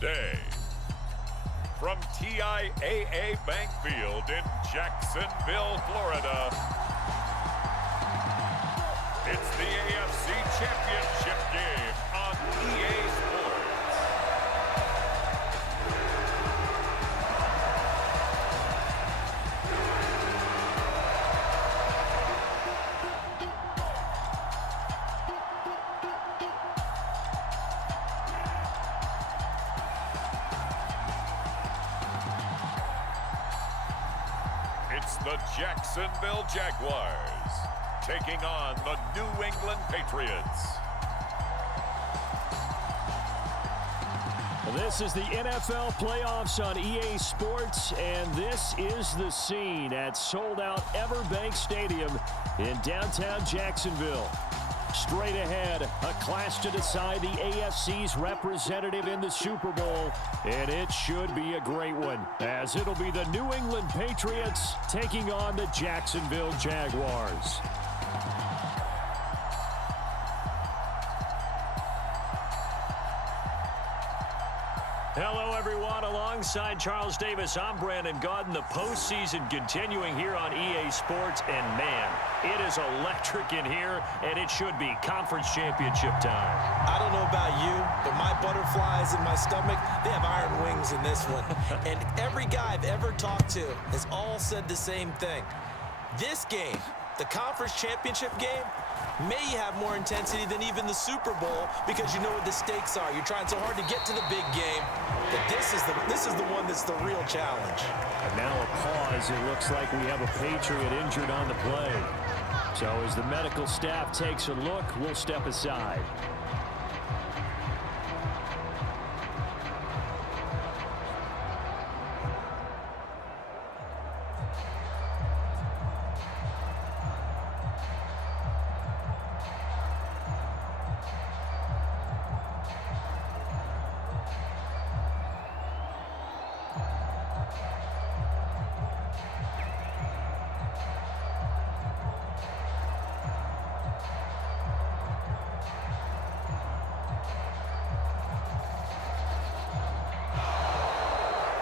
today. From TIAA Bank Field in Jacksonville, Florida, it's the AFC Championship game on EA Sports. It's the Jacksonville Jaguars taking on the New England Patriots. This is the NFL playoffs on EA Sports, and this is the scene at sold-out Everbank Stadium in downtown Jacksonville. Straight ahead, a clash to decide the AFC's representative in the Super Bowl, and it should be a great one, as it'll be the New England Patriots taking on the Jacksonville Jaguars. Hello, everyone. Alongside Charles Davis, I'm Brandon Gaudin. The postseason continuing here on EA Sports, and man, it is electric in here, and it should be conference championship time. I don't know about you, but my butterflies in my stomach, they have iron wings in this one. And every guy I've ever talked to has all said the same thing. This game, the conference championship game, may have more intensity than even the Super Bowl because you know what the stakes are. You're trying so hard to get to the big game, but this is the one that's the real challenge. And now a pause. It looks like we have a Patriot injured on the play. So as the medical staff takes a look, we'll step aside.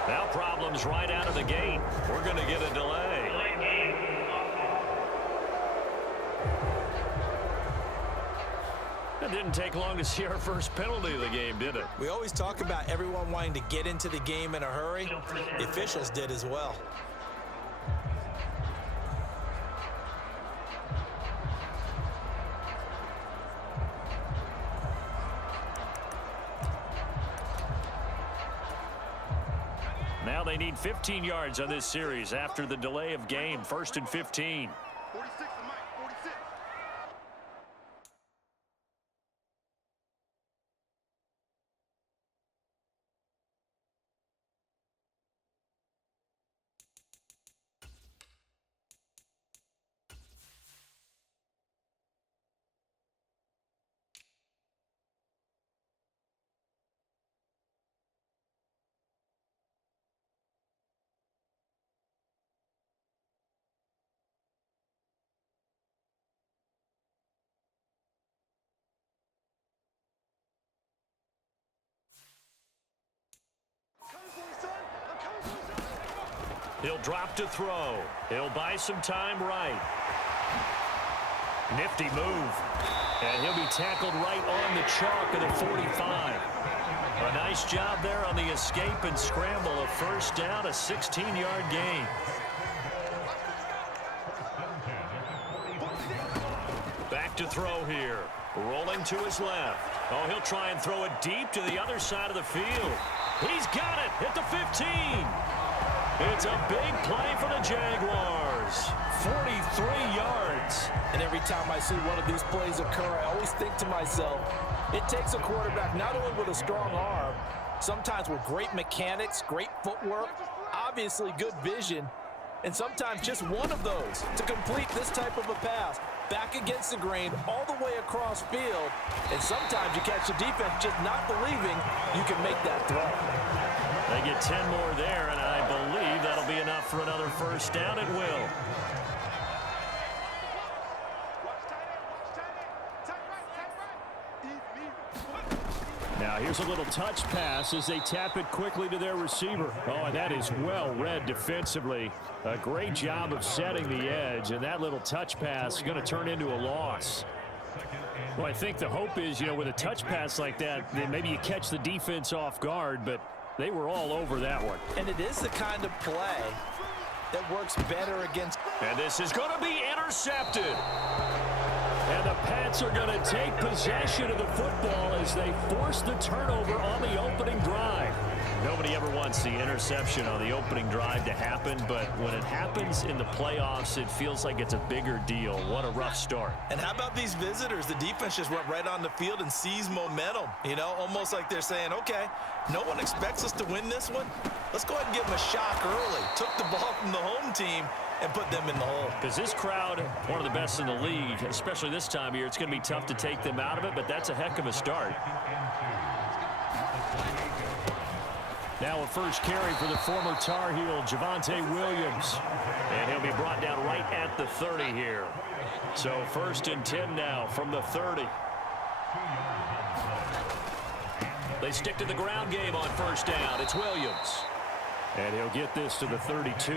Now problems right out of the gate. We're going to get a delay. It didn't take long to see our first penalty of the game, did it? We always talk about everyone wanting to get into the game in a hurry. The officials did as well. Now they need 15 yards on this series after the delay of game. 1st and 15. 46 to Mike, 46. He'll drop to throw. He'll buy some time right. Nifty move. And he'll be tackled right on the chalk of the 45. A nice job there on the escape and scramble. A first down, a 16-yard gain. Back to throw here. Rolling to his left. Oh, he'll try and throw it deep to the other side of the field. He's got it at the 15. It's a big play for the Jaguars. 43 yards. And every time I see one of these plays occur, I always think to myself, it takes a quarterback not only with a strong arm, sometimes with great mechanics, great footwork, obviously good vision, and sometimes just one of those to complete this type of a pass. Back against the grain, all the way across field, and sometimes you catch the defense just not believing you can make that throw. They get 10 more there, and I believe that'll be enough for another first down. It will. Now here's a little touch pass as they tap it quickly to their receiver. Oh, and that is well read defensively. A great job of setting the edge, and that little touch pass is going to turn into a loss. Well, I think the hope is, with a touch pass like that, then maybe you catch the defense off guard, but they were all over that one. And it is the kind of play that works better against. And this is going to be intercepted. And the Pats are going to take possession of the football as they force the turnover on the opening drive. Nobody ever wants the interception on the opening drive to happen, but when it happens in the playoffs, it feels like it's a bigger deal. What a rough start. And how about these visitors? The defense just went right on the field and seized momentum. Almost like they're saying, okay, no one expects us to win this one. Let's go ahead and give them a shock early. Took the ball from the home team and put them in the hole. Because this crowd, one of the best in the league, especially this time of year, it's going to be tough to take them out of it, but that's a heck of a start. Now a first carry for the former Tar Heel, Javonte Williams. And he'll be brought down right at the 30 here. So 1st and 10 now from the 30. They stick to the ground game on first down. It's Williams. And he'll get this to the 32.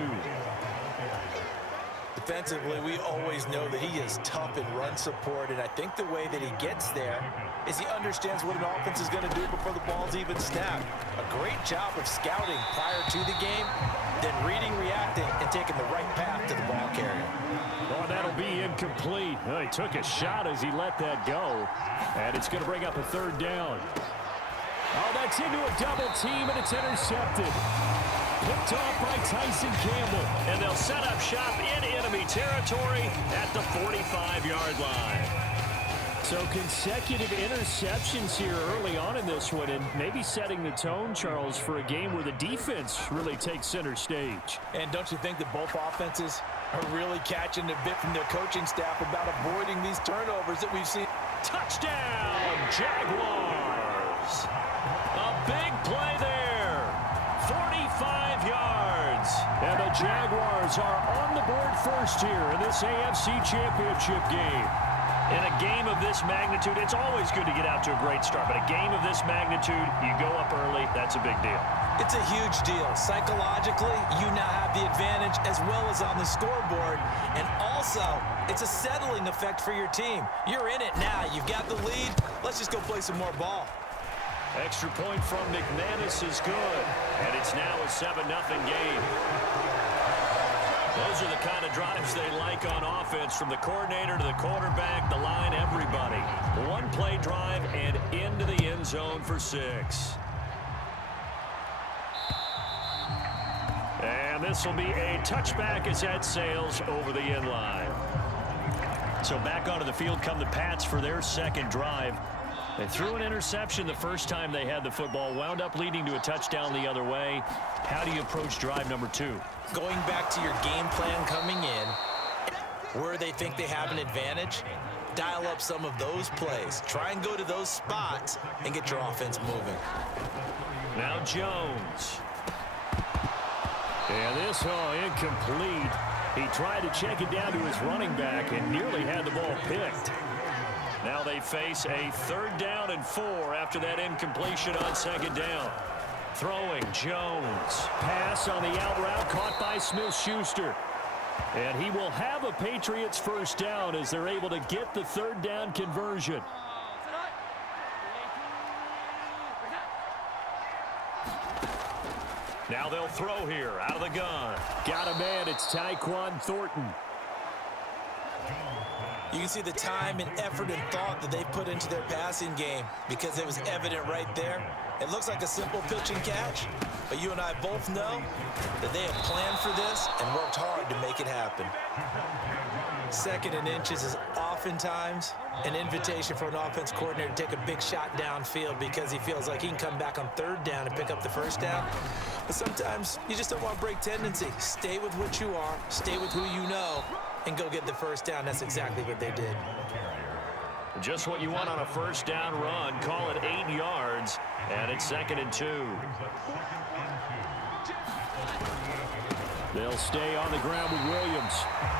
Defensively, we always know that he is tough in run support, and I think the way that he gets there is he understands what an offense is going to do before the ball's even snapped. A great job of scouting prior to the game, then reading, reacting, and taking the right path to the ball carrier. Oh, that'll be incomplete. Well, he took a shot as he let that go, and it's going to bring up a 3rd down. Oh, that's into a double team, and it's intercepted. Picked off by Tyson Campbell. And they'll set up shop in enemy territory at the 45-yard line. So consecutive interceptions here early on in this one, and maybe setting the tone, Charles, for a game where the defense really takes center stage. And don't you think that both offenses are really catching a bit from their coaching staff about avoiding these turnovers that we've seen? Touchdown, Jaguars. A big play there. 45 yards. And the Jaguars are on the board first here in this AFC Championship game. In a game of this magnitude, it's always good to get out to a great start, but a game of this magnitude, you go up early, that's a big deal. It's a huge deal. Psychologically, you now have the advantage as well as on the scoreboard. And also, it's a settling effect for your team. You're in it now. You've got the lead. Let's just go play some more ball. Extra point from McManus is good, and it's now a 7-0 game. Those are the kind of drives they like on offense, from the coordinator to the quarterback, the line, everybody. One-play drive and into the end zone for 6. And this will be a touchback as that sails over the end line. So back onto the field come the Pats for their second drive. They threw an interception the first time they had the football, wound up leading to a touchdown the other way. How do you approach drive number 2? Going back to your game plan coming in, where they think they have an advantage, dial up some of those plays. Try and go to those spots and get your offense moving. Now Jones. And this, incomplete. He tried to check it down to his running back and nearly had the ball picked. Now they face a 3rd down and 4 after that incompletion on 2nd down. Throwing Jones. Pass on the out route caught by Smith-Schuster. And he will have a Patriots first down as they're able to get the 3rd down conversion. Now they'll throw here out of the gun. Got a man. It's Tyquan Thornton. You can see the time and effort and thought that they put into their passing game because it was evident right there. It looks like a simple pitch and catch, but you and I both know that they have planned for this and worked hard to make it happen. 2nd and inches is oftentimes an invitation for an offense coordinator to take a big shot downfield because he feels like he can come back on 3rd down and pick up the first down. But sometimes you just don't want to break tendency. Stay with what you are, stay with who you know, and go get the first down. That's exactly what they did. Just what you want on a first down run. Call it 8 yards, and it's 2nd and 2. They'll stay on the ground with Williams.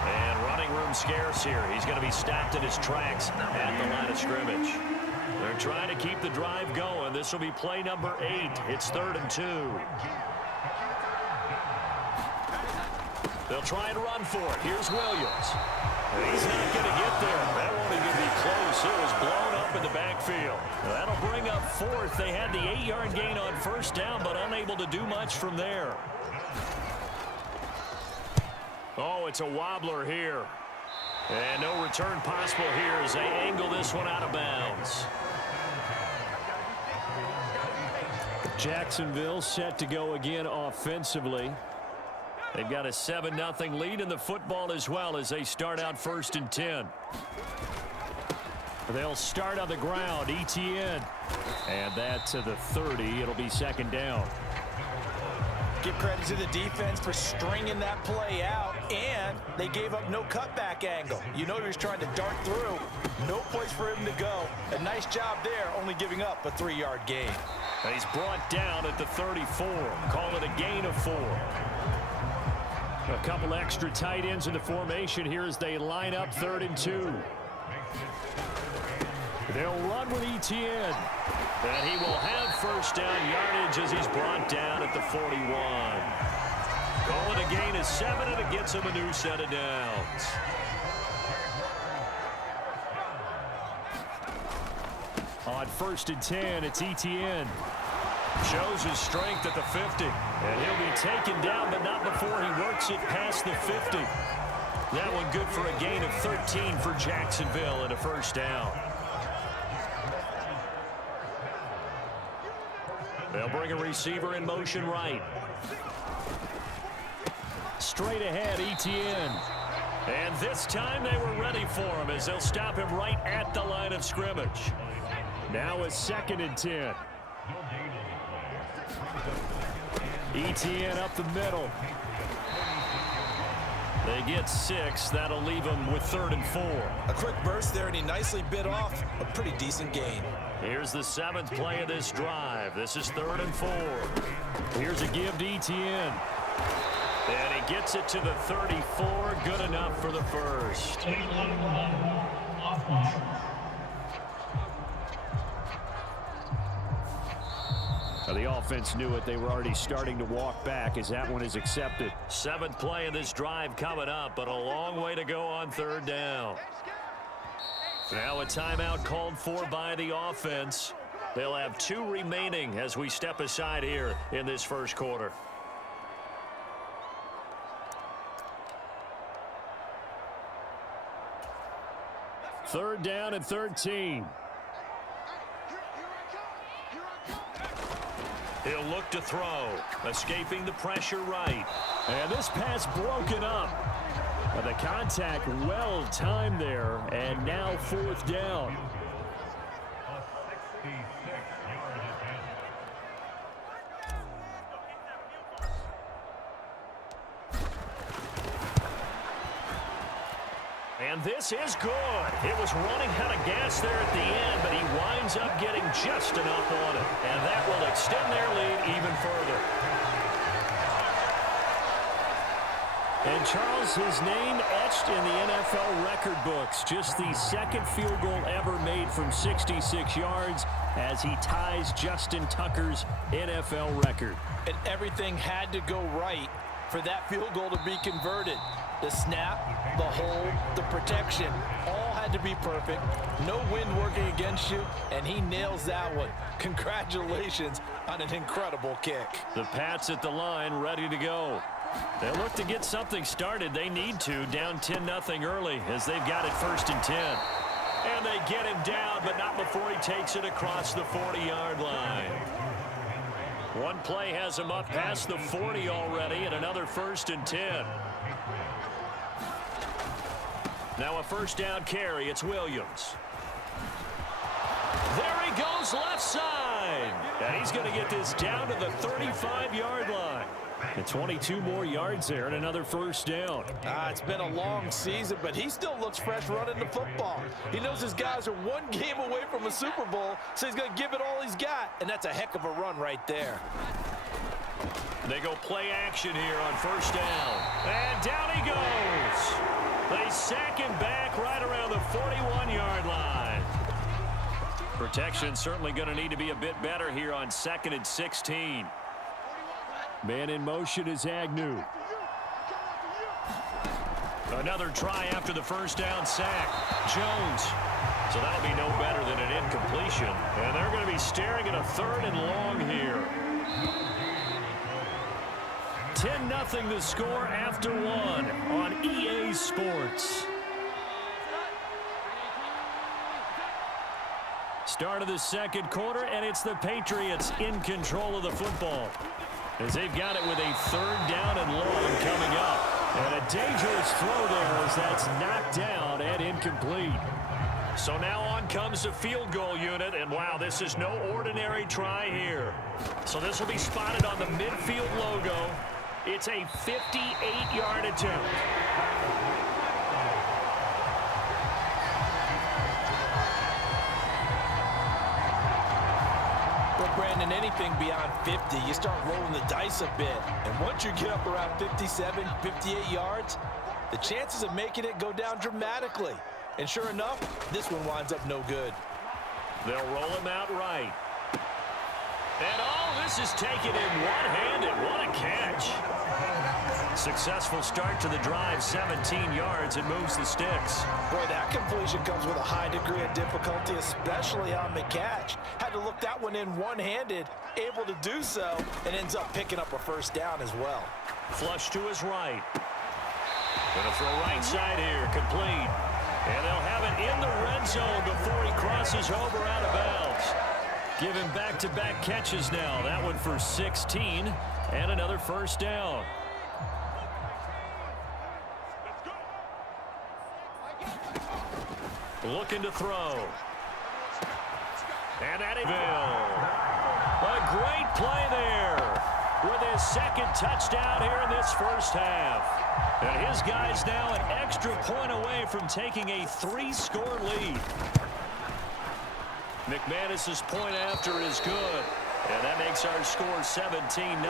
And running room scarce here. He's going to be stopped in his tracks at the line of scrimmage. They're trying to keep the drive going. This will be play number 8. It's 3rd and 2. They'll try and run for it. Here's Williams. And he's not going to get there. That won't even be close. It was blown up in the backfield. That'll bring up 4th. They had the 8-yard gain on 1st down, but unable to do much from there. Oh, it's a wobbler here. And no return possible here as they angle this one out of bounds. Jacksonville set to go again offensively. They've got a 7-0 lead in the football as well as they start out 1st and 10. They'll start on the ground. ETN. And that to the 30. It'll be 2nd down. Give credit to the defense for stringing that play out, and they gave up no cutback angle. You know he was trying to dart through. No place for him to go. A nice job there, only giving up a 3-yard gain. And he's brought down at the 34. Call it a gain of 4. A couple extra tight ends in the formation here as they line up 3rd and 2. They'll run with ETN. And he will have 1st down yardage as he's brought down at the 41. Call it a gain of 7, and it gets him a new set of downs. On 1st and 10, it's ETN. Shows his strength at the 50. And he'll be taken down, but not before he works it past the 50. That one good for a gain of 13 for Jacksonville and a 1st down. They'll bring a receiver in motion right. Straight ahead, ETN. And this time they were ready for him as they'll stop him right at the line of scrimmage. Now it's 2nd and 10. ETN up the middle. They get 6. That'll leave them with 3rd and 4. A quick burst there, and he nicely bit off a pretty decent gain. Here's the 7th play of this drive. This is 3rd and 4. Here's a give to ETN. And he gets it to the 34. Good enough for the 1st. The offense knew it. They were already starting to walk back as that one is accepted. 7th play of this drive coming up, but a long way to go on 3rd down. Now a timeout called for by the offense. They'll have 2 remaining as we step aside here in this 1st quarter. Third down and 13. He'll look to throw, escaping the pressure right. And this pass broken up. The contact well timed there, and now 4th down. And this is good. It was running out of gas there at the end, but he winds up getting just enough on it. And that will extend their lead even further. And Charles, his name etched in the NFL record books. Just the 2nd field goal ever made from 66 yards as he ties Justin Tucker's NFL record. And everything had to go right for that field goal to be converted. The snap, the hold, the protection, all had to be perfect. No wind working against you, and he nails that one. Congratulations on an incredible kick. The Pats at the line, ready to go. They'll look to get something started. They need to, down 10-0 early as they've got it 1st and 10. And they get him down, but not before he takes it across the 40-yard line. One play has him up past the 40 already, and another 1st and 10. Now a 1st down carry. It's Williams. There he goes left side. And he's going to get this down to the 35-yard line. And 22 more yards there and another 1st down. It's been a long season, but he still looks fresh running the football. He knows his guys are 1 game away from a Super Bowl, so he's going to give it all he's got. And that's a heck of a run right there. They go play action here on 1st down. And down he goes. They sack him back right around the 41-yard line. Protection certainly going to need to be a bit better here on 2nd and 16. Man in motion is Agnew. Another try after the first down sack. Jones. So that'll be no better than an incompletion. And they're going to be staring at a 3rd and long here. 10-0 the score after 1 on EA Sports. Start of the 2nd quarter, and it's the Patriots in control of the football, as they've got it with a 3rd down and long coming up. And a dangerous throw there as that's knocked down and incomplete. So now on comes the field goal unit, and wow, this is no ordinary try here. So this will be spotted on the midfield logo. It's a 58-yard attempt. Well, Brandon, anything beyond 50, you start rolling the dice a bit. And once you get up around 57, 58 yards, the chances of making it go down dramatically. And sure enough, this one winds up no good. They'll roll him out right. And oh, this is taken in one-handed. What a catch. Successful start to the drive, 17 yards, and moves the sticks. Boy, that completion comes with a high degree of difficulty, especially on the catch. Had to look that one in one-handed, able to do so, and ends up picking up a first down as well. Flush to his right. Gonna throw right side here, complete. And they'll have it in the red zone before he crosses over out of bounds. Give him back-to-back catches now. That one for 16 and another first down. Looking to throw. And that is a great play there with his 2nd touchdown here in this first half. And his guys now an extra point away from taking a 3-score lead. McManus's point after is good. And that makes our score 17-0.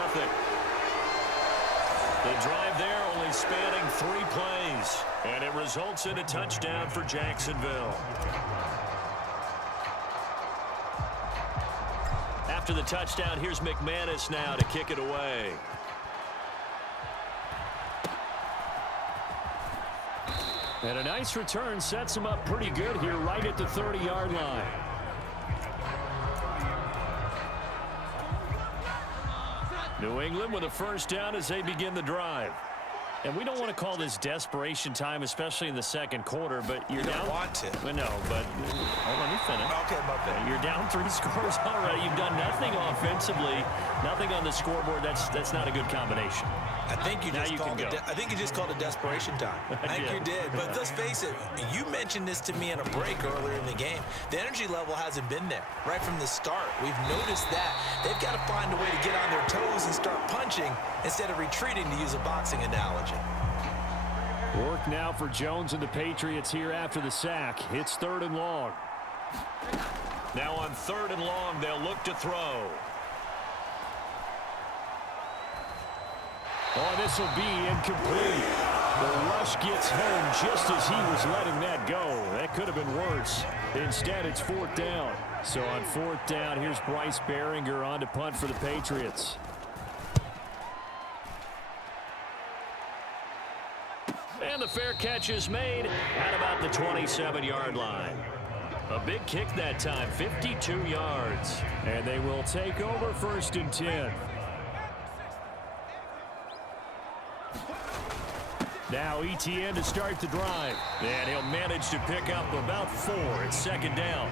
The drive there only spanning 3 plays. And it results in a touchdown for Jacksonville. After the touchdown, here's McManus now to kick it away. And a nice return sets him up pretty good here right at the 30-yard line. New England with a first down as they begin the drive. And we don't want to call this desperation time, especially in the 2nd quarter, but you're down. You don't want to. Well, no, but let me finish. Okay, my bad. You're down 3 scores already. You've done nothing offensively, nothing on the scoreboard. That's not a good combination. I think you just called it desperation time. I think you did. But let's face it, you mentioned this to me in a break earlier in the game. The energy level hasn't been there right from the start. We've noticed that. They've got to find a way to get on their toes and start punching instead of retreating, to use a boxing analogy. Work now for Jones and the Patriots here after the sack. It's 3rd and long. Now on 3rd and long, they'll look to throw. Oh, this will be incomplete. The rush gets home just as he was letting that go. That could have been worse. Instead, it's 4th down. So on 4th down, here's Bryce Behringer on to punt for the Patriots. And the fair catch is made at about the 27-yard line. A big kick that time, 52 yards. And they will take over 1st and 10. Now ETN to start the drive. And he'll manage to pick up about 4 at 2nd down.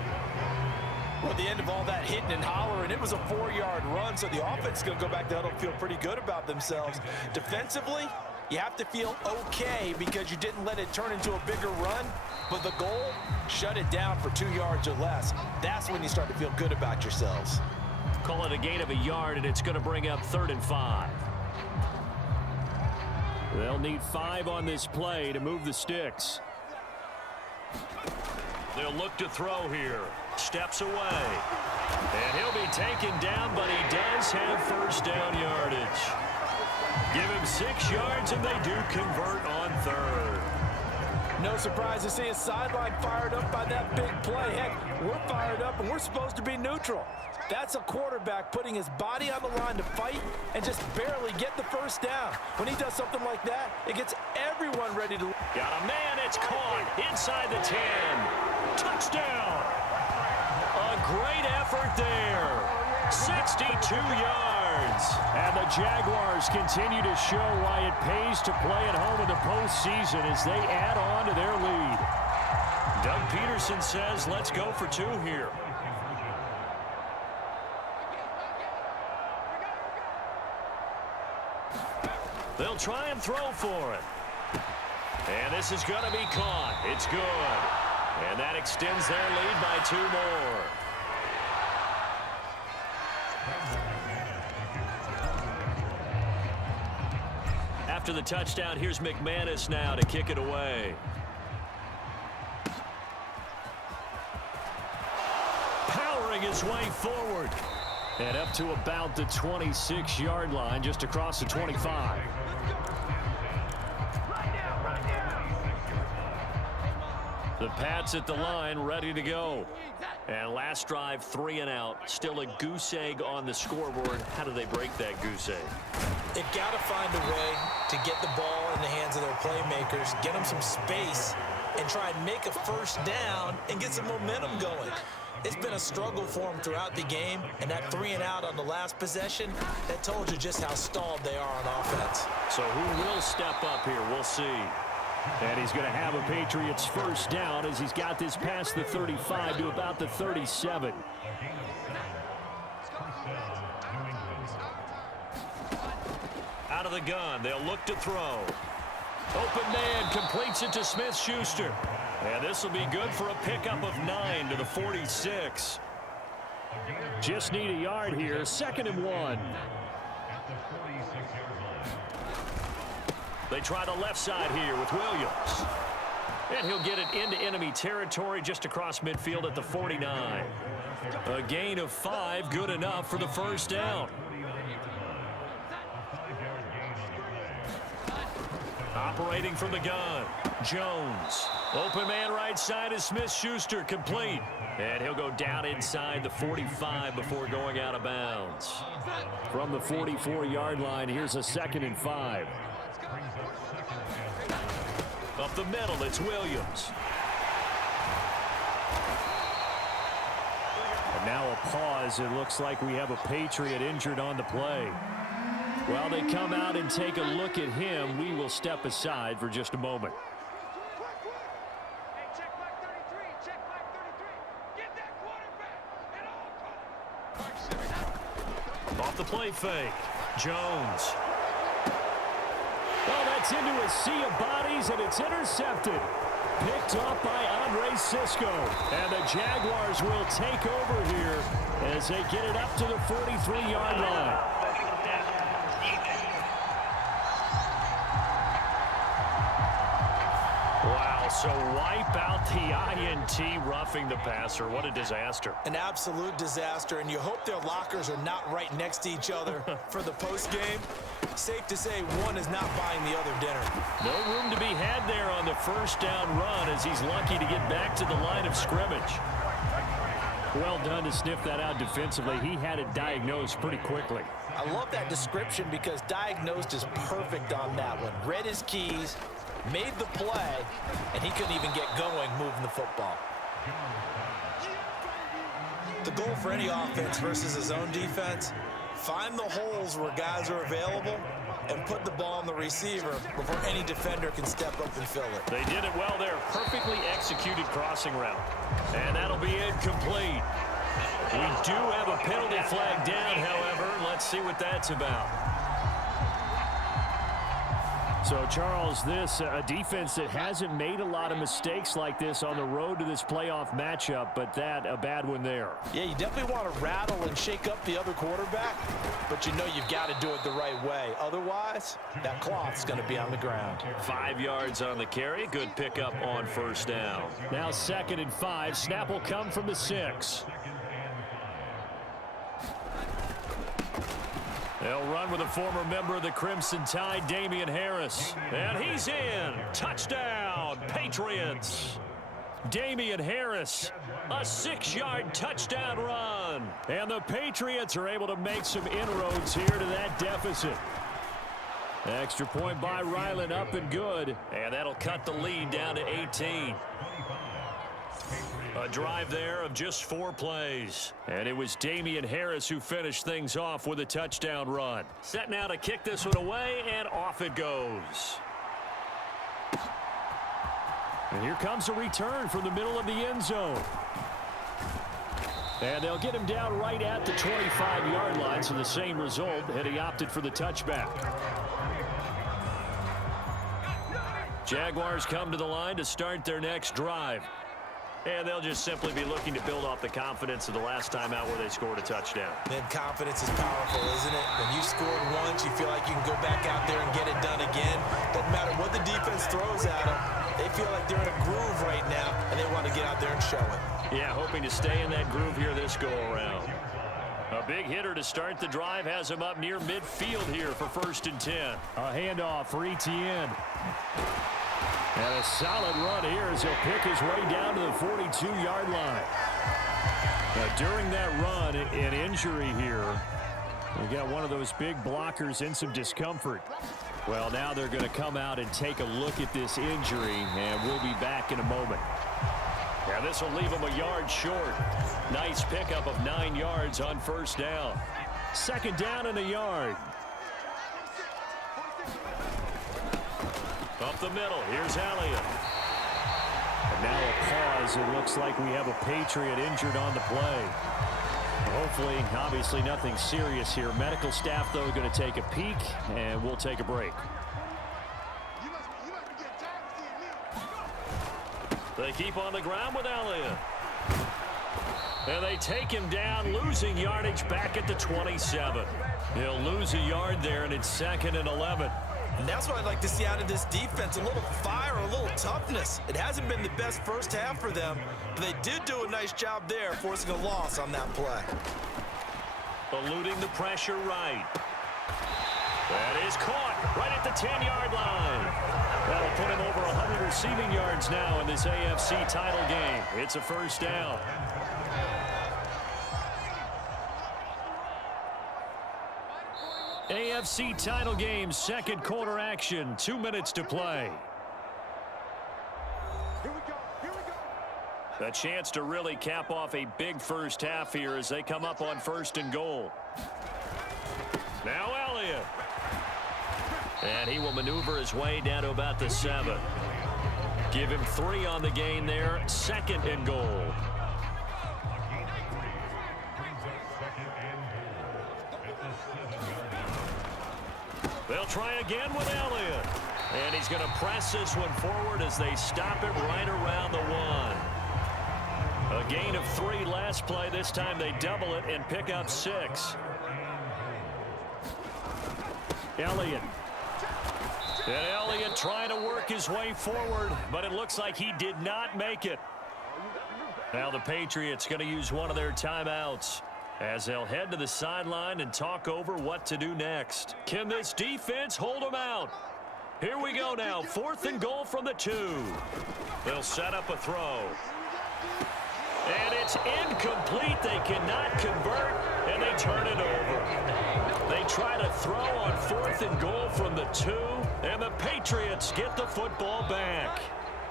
Well, at the end of all that hitting and hollering, it was a 4-yard run, so the offense is going to go back to huddle, feel pretty good about themselves. Defensively, you have to feel okay because you didn't let it turn into a bigger run. But the goal, shut it down for 2 yards or less. That's when you start to feel good about yourselves. Call it a gain of a yard, and it's going to bring up 3rd and 5. They'll need 5 on this play to move the sticks. They'll look to throw here. Steps away. And he'll be taken down, but he does have first down yardage. Give him 6 yards, and they do convert on 3rd. No surprise to see his sideline fired up by that big play. Heck, we're fired up and we're supposed to be neutral. That's a quarterback putting his body on the line to fight and just barely get the first down. When he does something like that, it gets everyone ready to... Got a man, it's caught inside the 10. Touchdown. A great effort there. 62 yards. And the Jaguars continue to show why it pays to play at home in the postseason as they add on to their lead. Doug Peterson says, let's go for 2 here. They'll try and throw for it. And this is going to be caught. It's good. And that extends their lead by 2 more. After the touchdown, here's McManus now to kick it away. Powering his way forward. And up to about the 26-yard line, just across the 25. The Pats at the line, ready to go. And last drive, 3 and out. Still a goose egg on the scoreboard. How do they break that goose egg? They've got to find a way to get the ball in the hands of their playmakers, get them some space, and try and make a first down and get some momentum going. It's been a struggle for them throughout the game, and that 3 and out on the last possession, that told you just how stalled they are on offense. So who will step up here? We'll see. And he's going to have a Patriots first down as he's got this past the 35 to about the 37. Out of the gun, they'll look to throw. Open man completes it to Smith-Schuster. And this will be good for a pickup of 9 to the 46. Just need a yard here, 2nd and 1. They try the left side here with Williams. And he'll get it into enemy territory just across midfield at the 49. A gain of 5, good enough for the first down. Operating from the gun, Jones. Open man right side is Smith-Schuster, complete. And he'll go down inside the 45 before going out of bounds. From the 44-yard line, here's a 2nd and 5. Up the middle, it's Williams. And now a pause. It looks like we have a Patriot injured on the play. While they come out and take a look at him, we will step aside for just a moment. Hey, check back 33. Check back 33. Get that quarterback at all costs. Off the play fake, Jones. Well, that's into a sea of bodies, and it's intercepted. Picked up by Andre Sisco. And the Jaguars will take over here as they get it up to the 43-yard line. Wow, so wipe out the INT roughing the passer. What a disaster. An absolute disaster, and you hope their lockers are not right next to each other for the postgame. Safe to say one is not buying the other dinner. No room to be had there on the first down run as he's lucky to get back to the line of scrimmage. Well done to sniff that out defensively. He had it diagnosed pretty quickly. I love that description because diagnosed is perfect on that one. Read his keys, made the play, and he couldn't even get going moving the football. The goal for any offense versus his own defense, find the holes where guys are available and put the ball on the receiver before any defender can step up and fill it. They did it well there. Perfectly executed crossing route. And that'll be incomplete. We do have a penalty flag down, however. Let's see what that's about. So, Charles, this a defense that hasn't made a lot of mistakes like this on the road to this playoff matchup, but that a bad one there. Yeah, you definitely want to rattle and shake up the other quarterback, but you know you've got to do it the right way. Otherwise, that cloth's going to be on the ground. 5 yards on the carry. Good pickup on first down. Now 2nd and 5. Snap will come from the 6. They'll run with a former member of the Crimson Tide, Damian Harris. And he's in. Touchdown, Patriots. Damian Harris, a 6-yard touchdown run. And the Patriots are able to make some inroads here to that deficit. Extra point by Ryland, up and good. And that'll cut the lead down to 18. A drive there of just 4 plays. And it was Damian Harris who finished things off with a touchdown run. Set now to kick this one away, and off it goes. And here comes a return from the middle of the end zone. And they'll get him down right at the 25-yard line, so the same result, and he opted for the touchback. Jaguars come to the line to start their next drive. And they'll just simply be looking to build off the confidence of the last time out where they scored a touchdown. Man, confidence is powerful, isn't it? When you scored once, you feel like you can go back out there and get it done again. Doesn't matter what the defense throws at them. They feel like they're in a groove right now, and they want to get out there and show it. Yeah, hoping to stay in that groove here this go-around. A big hitter to start the drive has him up near midfield here for 1st and 10. A handoff for Etienne. And a solid run here as he'll pick his way down to the 42-yard line. Now, during that run, an injury here. We got one of those big blockers in some discomfort. Well, now they're going to come out and take a look at this injury, and we'll be back in a moment. Now, this will leave him a yard short. Nice pickup of 9 yards on 1st down. 2nd down and a yard. Up the middle, here's Elliott. And now a pause. It looks like we have a Patriot injured on the play. Hopefully, obviously nothing serious here. Medical staff, though, going to take a peek, and we'll take a break. They keep on the ground with Elliott. And they take him down, losing yardage back at the 27. He'll lose a yard there, and it's 2nd and 11. And that's what I'd like to see out of this defense, a little fire, a little toughness. It hasn't been the best first half for them, but they did do a nice job there, forcing a loss on that play. Eluding the pressure right. That is caught right at the 10-yard line. That'll put him over 100 receiving yards now in this AFC title game. It's a 1st down. AFC title game, 2nd quarter action, 2 minutes to play. Here we go. Here we go. A chance to really cap off a big first half here as they come up on 1st and goal. Now Elliott. And he will maneuver his way down to about the 7. Give him 3 on the gain there, 2nd and goal. They'll try again with Elliott. And he's going to press this one forward as they stop it right around the 1. A gain of 3 last play. This time they double it and pick up 6. Elliott. And Elliott trying to work his way forward, but it looks like he did not make it. Now the Patriots going to use one of their timeouts as they'll head to the sideline and talk over what to do next. Can this defense hold them out? Here we go now, 4th and goal from the 2. They'll set up a throw. And it's incomplete. They cannot convert, and they turn it over. They try to throw on 4th and goal from the 2, and the Patriots get the football back.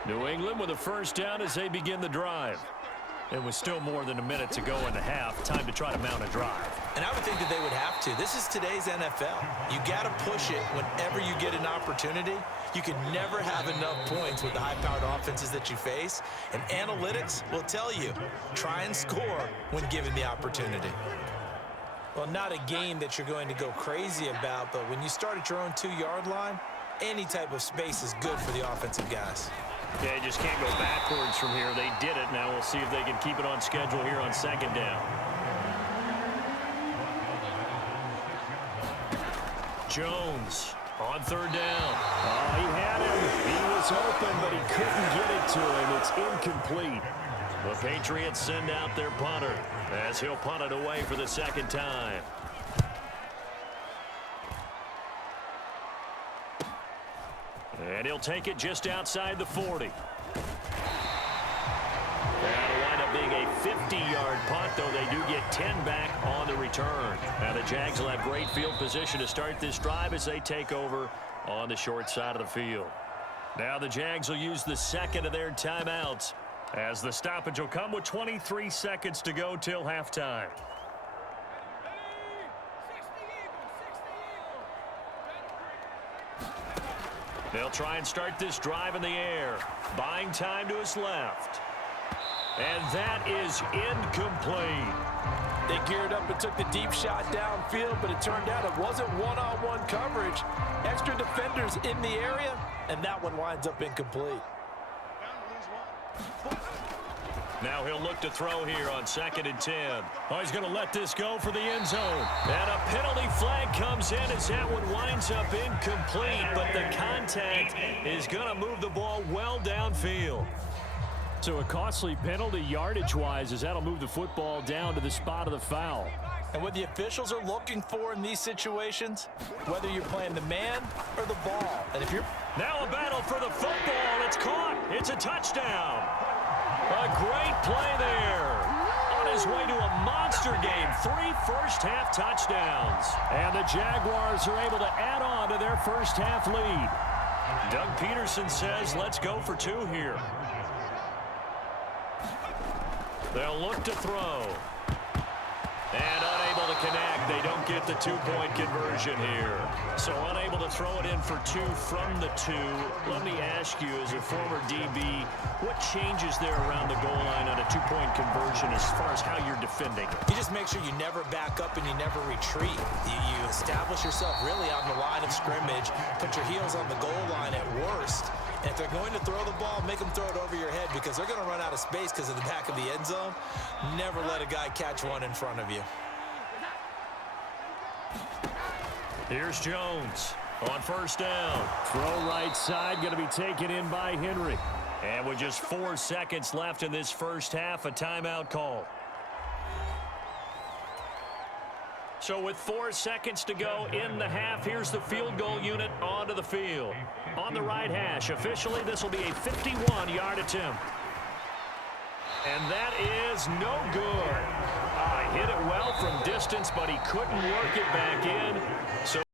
New England with a 1st down as they begin the drive. It was still more than a minute to go in the half. Time to try to mount a drive. And I would think that they would have to. This is today's NFL. You got to push it whenever you get an opportunity. You can never have enough points with the high-powered offenses that you face. And analytics will tell you, try and score when given the opportunity. Well, not a game that you're going to go crazy about, but when you start at your own 2-yard line, any type of space is good for the offensive guys. Yeah, you just can't go backwards from here. They did it. Now we'll see if they can keep it on schedule here on 2nd down. Jones on 3rd down. Oh, he had him. He was open, but he couldn't get it to him. It's incomplete. The Patriots send out their punter as he'll punt it away for the 2nd time. And he'll take it just outside the 40. That'll wind up being a 50-yard punt, though they do get 10 back on the return. Now the Jags will have great field position to start this drive as they take over on the short side of the field. Now the Jags will use the second of their timeouts as the stoppage will come with 23 seconds to go till halftime. They'll try and start this drive in the air. Buying time to his left. And that is incomplete. They geared up and took the deep shot downfield, but it turned out it wasn't one-on-one coverage. Extra defenders in the area, and that one winds up incomplete. Now he'll look to throw here on 2nd and 10. Oh, he's going to let this go for the end zone. And a penalty flag comes in as that one winds up incomplete, but the contact is going to move the ball well downfield. So a costly penalty yardage-wise as that'll move the football down to the spot of the foul. And what the officials are looking for in these situations, whether you're playing the man or the ball. And if you're now a battle for the football. It's caught. It's a touchdown. A great play there. On his way to a monster game. 3 first-half touchdowns. And the Jaguars are able to add on to their first-half lead. Doug Peterson says, let's go for 2 here. They'll look to throw. And unable to connect. They don't get the 2-point conversion here. So unable to throw it in for 2 from the 2. Let me ask you, as a former DB, what changes there around the goal line on a 2-point conversion as far as how you're defending? You just make sure you never back up and you never retreat. You establish yourself really on the line of scrimmage, put your heels on the goal line at worst. And if they're going to throw the ball, make them throw it over your head because they're going to run out of space because of the back of the end zone. Never let a guy catch one in front of you. Here's Jones on 1st down. Throw right side, going to be taken in by Henry. And with just 4 seconds left in this first half, a timeout call. So with 4 seconds to go in the half, here's the field goal unit onto the field. On the right hash, officially this will be a 51-yard attempt. And that is no good. Hit it well from distance, but he couldn't work it back in. So